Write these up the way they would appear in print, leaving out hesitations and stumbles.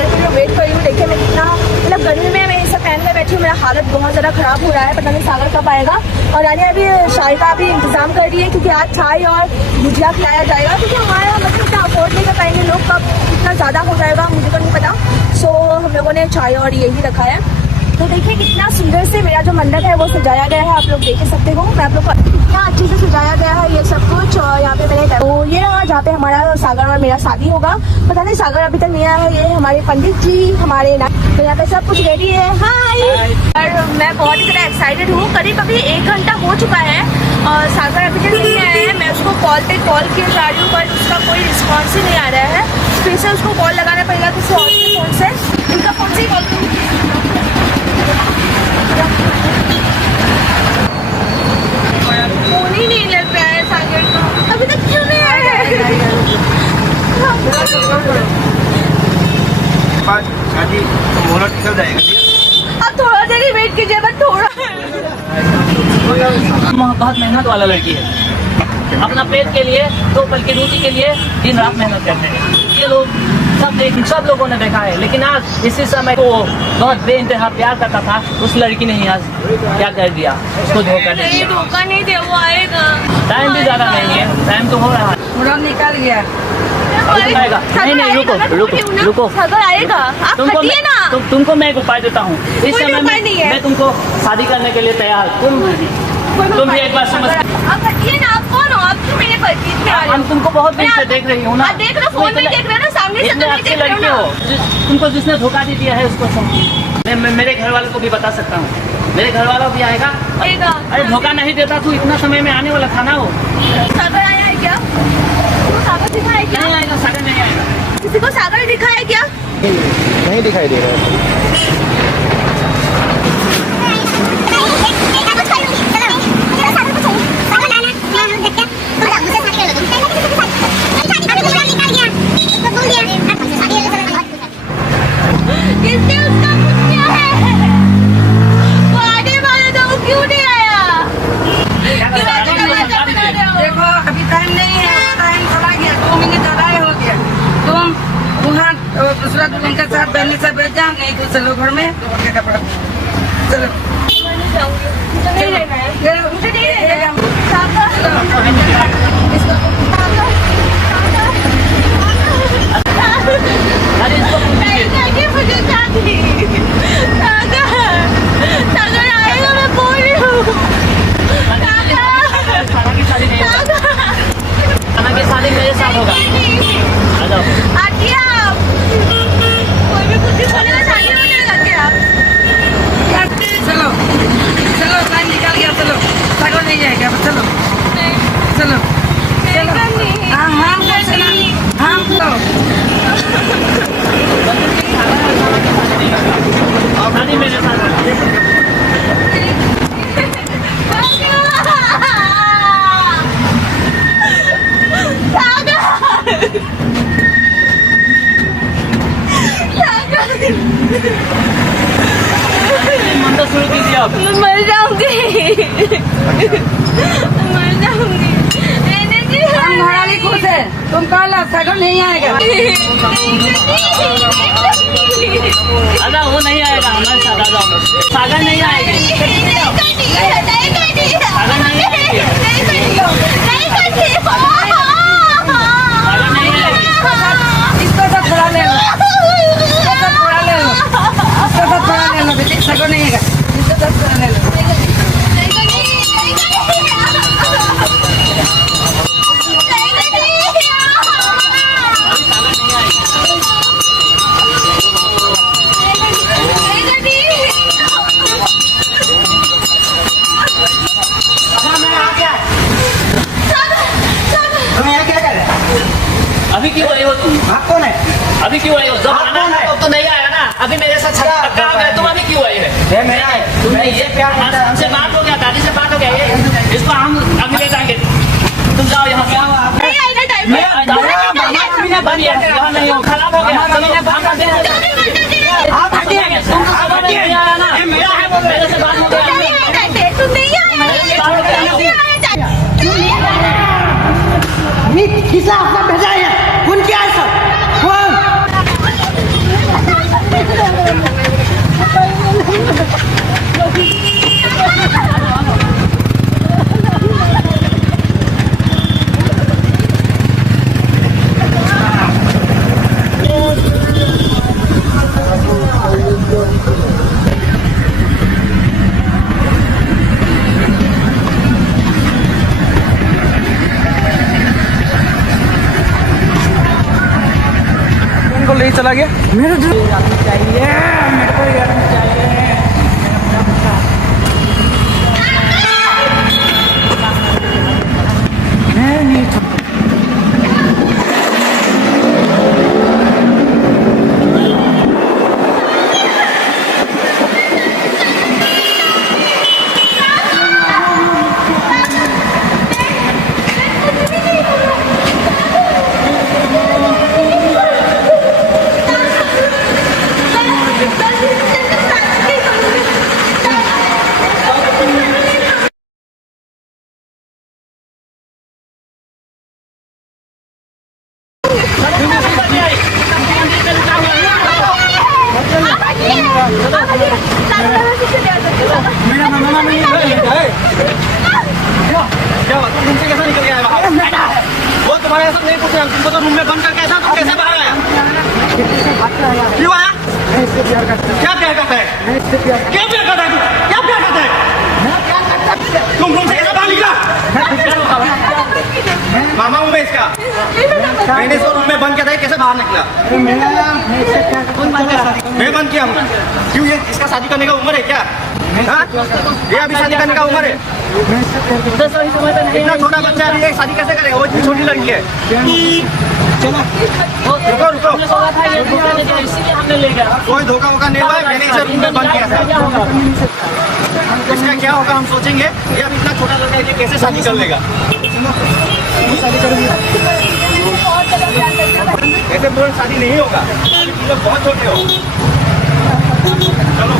सागर के लिए वेट कर रही हूँ। देखिए मैं कितना मतलब गर्मी में मैं इसे पहन के बैठी हूँ, मेरा हालत बहुत ज़्यादा खराब हो रहा है। पता नहीं सागर कब आएगा। और रानी अभी चाय का भी इंतजाम कर रही है क्योंकि आज चाय और भुजिया खिलाया जाएगा, क्योंकि हमारा मतलब इतना अफोर्ड नहीं कर पाएंगे लोग, कब इतना ज़्यादा हो जाएगा मुझे तो नहीं पता। सो हम लोगों ने चाय और यही रखा है। तो देखिए कितना सुंदर से मेरा जो मंडप है वो सजाया गया है, आप लोग देख सकते हो। मैं आप लोग को कितना अच्छे से सजाया गया है ये सब कुछ। और यहाँ पे मैंने तो ये रहा जहाँ पे हमारा सागर और मेरा शादी होगा। पता नहीं सागर अभी तक नहीं आया है। ये हमारे पंडित जी हमारे तो यहाँ पे सब कुछ रेडी है। हाय। और मैं बहुत ही ज़्यादा एक्साइटेड हूँ। करीब अभी 1 घंटा हो चुका है और सागर अभी तक नहीं आया है। मैं उसको कॉल पे कॉल किए जा रही हूँ बट उसका कोई रिस्पॉन्स ही नहीं आ रहा है। फिर से उसको कॉल लगाना पड़ेगा किसी और के फ़ोन से, इनका फ़ोन से ही कॉल करूँ। फोन ही नहीं लग रहा है सागर को, अभी तक क्यों नहीं आया है? शादी मुहूर्त निकल जाएगा। अब थोड़ा देर ही वेट कीजिए, बस थोड़ा। बहुत मेहनत वाला लड़की है। अपना पेट के लिए, 2 पल की रोटी के लिए दिन रात मेहनत करते हैं ये लोग। सब लोगों ने देखा है। लेकिन आज इसी समय को बहुत बेइंतहा प्यार करता था, उस लड़की ने आज क्या कर दिया, उसको धोखा दे दिया। धोखा नहीं दे, वो आएगा। टाइम भी ज्यादा नहीं है, टाइम तो हो रहा है। पूरा निकल गया। आएगा। नहीं रुको सागर आएगा, आप हटिए ना। तुमको मैं एक उपाय देता हूँ। इस समय मैं तुमको शादी करने के लिए तैयार। तुम भी एक बार समझ। आप हटिए ना, आप कौन हो? आप क्यों मेरे परिचित में आ रहे हो? हम तुमको बहुत दिन से देख रही हूँ ना। देख रहे हो, फोन में देख रहे हो ना, सामने से तो नहीं देख रहे हो ना। तुमको जिसने धोखा दे दिया है उसको मैं मेरे घर वालों को भी बता सकता हूँ। मेरे घर वाला भी आएगा। अरे धोखा नहीं देता तू, इतना समय में आने वाला था ना वो। सागर आया है क्या? सागर दिखा है क्या? नहीं आएगा, सागर नहीं आएगा। किसी को सागर दिखा है क्या? नहीं दिखाई दे रहा है। किसने उसका कुछ किया है? वो आने वाला था, वो क्यों नहीं आया? देखो अभी टाइम नहीं है, टाइम चला गया, 2 मिनट ज़्यादा हो गया। तुम वहाँ दूसरा दुल्हन के साथ बहनी से बैठ जाओ, नहीं तो चलो घर में कपड़ा। चलो मुझे नहीं रहना है, मुझे नहीं रहना है। मुझे शादी सागर आएगा, मैं बोल रही हूँ। शादी मेरे साथ होगा। आ जाओ। आती आप कोई भी कुछ भी बोलेगा, शादी होने लगे आप। चलो चलो, टाइम निकल गया। चलो सागर नहीं जाएगा, चलो चलो चलो। हाँ हाँ हाँ चलो। शादी मेरे साथ मंत्र शुरू कीजिए आप। मर जाऊंगी, मर जाऊंगी। हम घोड़ाली खुश है, तुम कल सागर नहीं आएगा। अदा वो नहीं आएगा हमारे साथ। आ जाओ। सागर नहीं आएगी। इसको तो थोड़ा ले लो, इसको तो थोड़ा ले लो, इसको तो थोड़ा ले लो बेटे। सागर नहीं आएगा, इसको तो थोड़ा ले लो। अभी क्यों आई हो तुम? आप कौन है? अभी क्यों आई हो? जब आना है तो नहीं आया ना। अभी मेरे साथ छक्का हो गया, तुम अभी क्यों आई है? ये मेरा है। तुम नहीं, ये प्यार हमसे बात हो गया, दादी से बात हो गया। ये इसको हम अभी ले जाएंगे। तुम जाओ यहाँ से। नहीं आएगा टाइम पे। यहाँ नहीं हो, खराब हो गया। आप हटिए। तुमको खबर नहीं आया ना? मेरा है वो। मेरे से बात हो गया। तुम नहीं आए। किसा आपने भेजा है? कौन किया है सब? कौन? कहीं चला गया? मेरे को ये आदमी चाहिए। मैं नहीं क्या हुआ? तुम रूम से कैसे निकल गया बाहर? वो तुम्हारे ऐसा नहीं पूछे, तुमको तो रूम में बंद करके ऐसा तुम कैसे बाहर आया? क्यों आया? क्या प्यार करता है? क्या प्यार करता है तू? क्या प्यार करता है? तुम रूम से कैसे बाहर निकला? मामा हूँ मैं इसका। मैंने इसको रूम में बंद किया था, कैसे बाहर निकला? मैं बंद किया हूँ। क्यों? ये इसका शादी करने का उम्र है क्या? हाँ? ये अभी शादी करने का उम्र है? इतना छोटा बच्चा है, ये शादी कैसे करेगा? वो इतनी छोटी लड़की है। रुको रुको, इसीलिए हमने ले गया। कोई धोखा वोखा नहीं हुआ है, मैंने इसे रूम में बंद किया था। इसका क्या होगा हम सोचेंगे। ये अब इतना छोटा लड़का है, ये कैसे शादी कर लेगा? ऐसे बोल शादी नहीं होगा, तुम लोग बहुत छोटे हो। चलो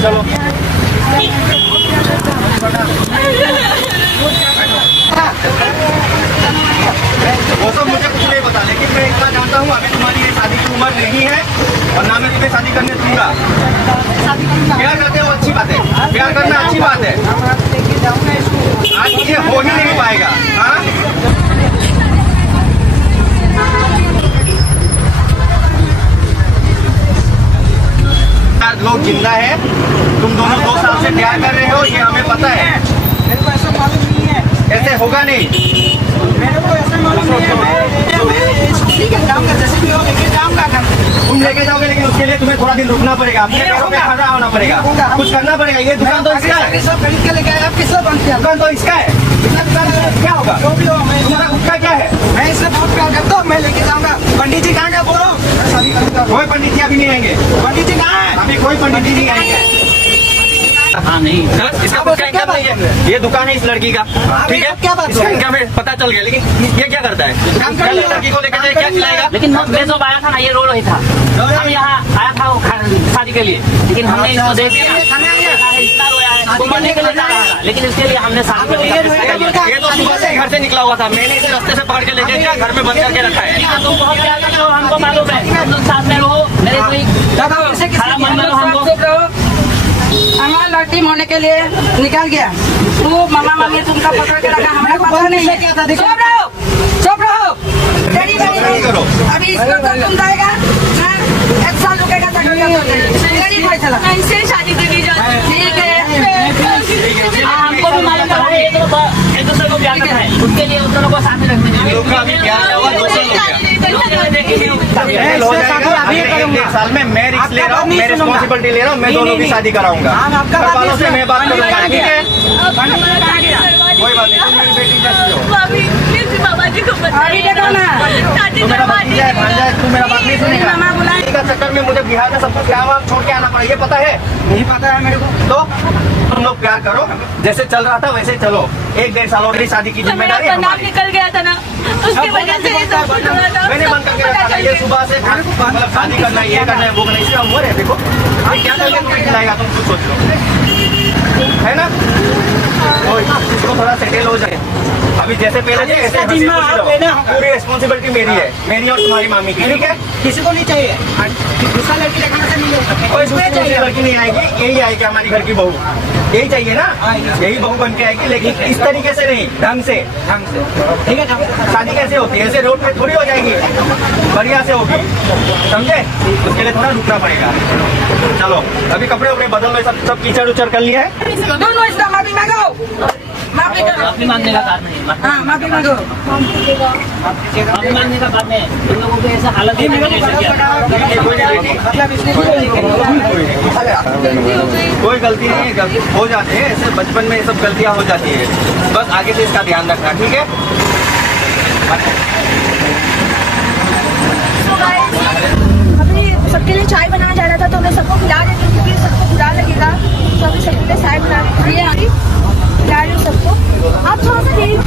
चलो वो सब मुझे कुछ नहीं पता, लेकिन मैं इतना जानता हूँ अभी तुम्हारी ये शादी की उम्र नहीं है और ना मैं तुम्हें शादी करने दूंगा। प्यार करते हो अच्छी बात है, प्यार करना अच्छी बात है, आज ये हो ही नहीं पाएगा। हाँ लोग जिंदा है, तुम दोनों 2 साल से प्यार कर रहे हो, ये हमें पता है। मेरे को ऐसा मालूम नहीं है। ऐसे होगा नहीं। मेरे को ऐसा मालूम नहीं है। मैं स्कूटी के जाऊंगा, जैसे भी हो लेके जाऊंगा। तुम लेके जाओगे, लेकिन उसके लिए तुम्हें थोड़ा दिन रुकना पड़ेगा, अपने पैरों पे खड़ा होना पड़ेगा, कुछ करना पड़ेगा। ये दुकान तो इसका है, सब खरीद के लेके आया, किसने बंद किया? दुकान तो इसका है, क्या होगा? जो भी हो, मैं तुम्हारा उसका क्या है? मैं इससे बहुत प्यार करता हूँ, मैं लेके जाऊंगा। पंडित जी कहाँ गए बोलो? शादी करूंगा। कोई पंडित जी अभी नहीं आएंगे, पंडित जी कहाँ है? अभी कोई पंडित जी नहीं आएंगे। हाँ नहीं इसका कुछ इनकम नहीं है, ये दुकान है इस लड़की का, ठीक है? क्या बात है? इसका इनकम है, पता चल गया, लेकिन ये क्या करता है? क्या लड़की को लेकर जाए, क्या खिलाएगा? लेकिन मैं जब आया था ना, ये रो रही था। हम यहाँ आया था वो शादी के लिए, लेकिन हमने इसको देख लिया, इतना रोया है, वो मरने के लिए जा रहा था, लेकिन इसके लिए हमने शादी कर लिया। ये तो सुबह से घर से निकला हुआ था, मैंने इसे रास्ते से पकड़ के लेके गया, घर में बंद करके रखा है। तुम बहुत प्यार करते हो, हमको मालूम है, तुम साथ में रहो, मेरे कोई खराब मन में रहो हमको। हमारा लड़की होने के लिए निकल गया, तू मामा मम्मी तुमका पकड़ के रखा, हमारे को पता नहीं है। चुप रहो। तेरी बारी नहीं करो, अभी इसको तो तुम जाएगा, 1 साल रुकेगा तक तेरी फैसला। ऐसे शादी करनी जाती ठीक है, हमको भी मालूम था ये तो एक दूसरे को प्यार करना है, उसके लिए उन दोनों को साथ में रखते हैं। लोग का अभी प्यार हुआ 2 साल हो गया। हो जाएगा अभी 1 साल में। मैं रिस्क ले रहा हूँ, मैं रिस्पॉन्सिबिलिटी ले रहा हूँ, मैं दोनों की शादी कराऊंगा। घर वालों से मैं बात करूंगा, ठीक है? कोई बात नहीं, तुम मेरी बेटी जैसी हो। बाबा जी को अभी देखो ना, शादी तू मेरा करवा बात नहीं है, भांजा है, तू मेरा बात नहीं सुनेगा। मामा बुलाए। इसी का चक्कर में मुझे बिहार में सब कुछ काम वाम छोड़ के आना पड़ा, ये पता है? नहीं पता है मेरे को। तो तुम लोग प्यार करो, जैसे चल रहा था वैसे चलो। 1-1.5 साल और शादी की जिम्मेदारी मेरा नाम हमारी। निकल गया था ना, उसकी वजह से ये सब कुछ हुआ था। मैंने बंद करके रखा था, ये सुबह से मतलब शादी करना है, ये करना है, वो करना है, इसका उम्र है। देखो ये क्या करके तुम्हें खिलाएगा, तुम खुद सोच लो, है ना? तो इसको थोड़ा सेटल हो जाए, अभी जैसे पहले थे ऐसे हंसी खुशी रहो। पूरी रिस्पॉन्सिबिलिटी मेरी है, मेरी और तुम्हारी मामी की, ठीक है? किसी को नहीं चाहिए, दूसरा लड़की देखने से नहीं है। कोई दूसरी लड़की नहीं आएगी, यही आएगी हमारी घर की बहू, यही चाहिए ना, यही बहू बन के आएगी, लेकिन इस तरीके से नहीं, ढंग से। ठीक है, शादी कैसे होती है? ऐसे रोड पे थोड़ी हो जाएगी, बढ़िया से होगी, समझे? उसके लिए थोड़ा रुकना पड़ेगा। चलो अभी कपड़े वपड़े बदल लो, सब कीचड़ उचड़ कर लिया है। दोनों इसका माफी मांगो। माफी करो माफी मांगने का कारण नहीं हाँ माफी मांगो माफी मांगने का कारण है इन लोगों को ऐसा हालत में कैसे किया कोई गलती नहीं है, गलती हो जाते हैं ऐसे, बचपन में ये सब गलतियां हो जाती है, बस आगे से इसका ध्यान रखना, ठीक है। So guys, अभी सबके लिए चाय बनाना जा रहा था तो मैं सबको खिला देती हूँ क्योंकि सबको बुरा लगेगा, तो अभी सबके लिए चाय बना रही हूँ, खिला रही हूँ सबको। आप थोड़ा सा देख,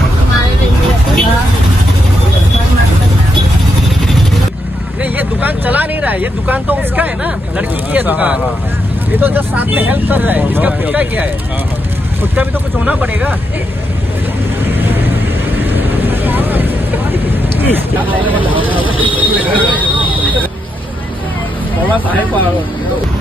नहीं ये दुकान चला नहीं रहा है, ये दुकान तो उसका है ना, लड़की की है दुकान, ये तो जस्ट साथ में हेल्प कर रहा है, इसका खुद का क्या है, खुद का भी तो कुछ होना पड़ेगा। Bawa saya, Pak.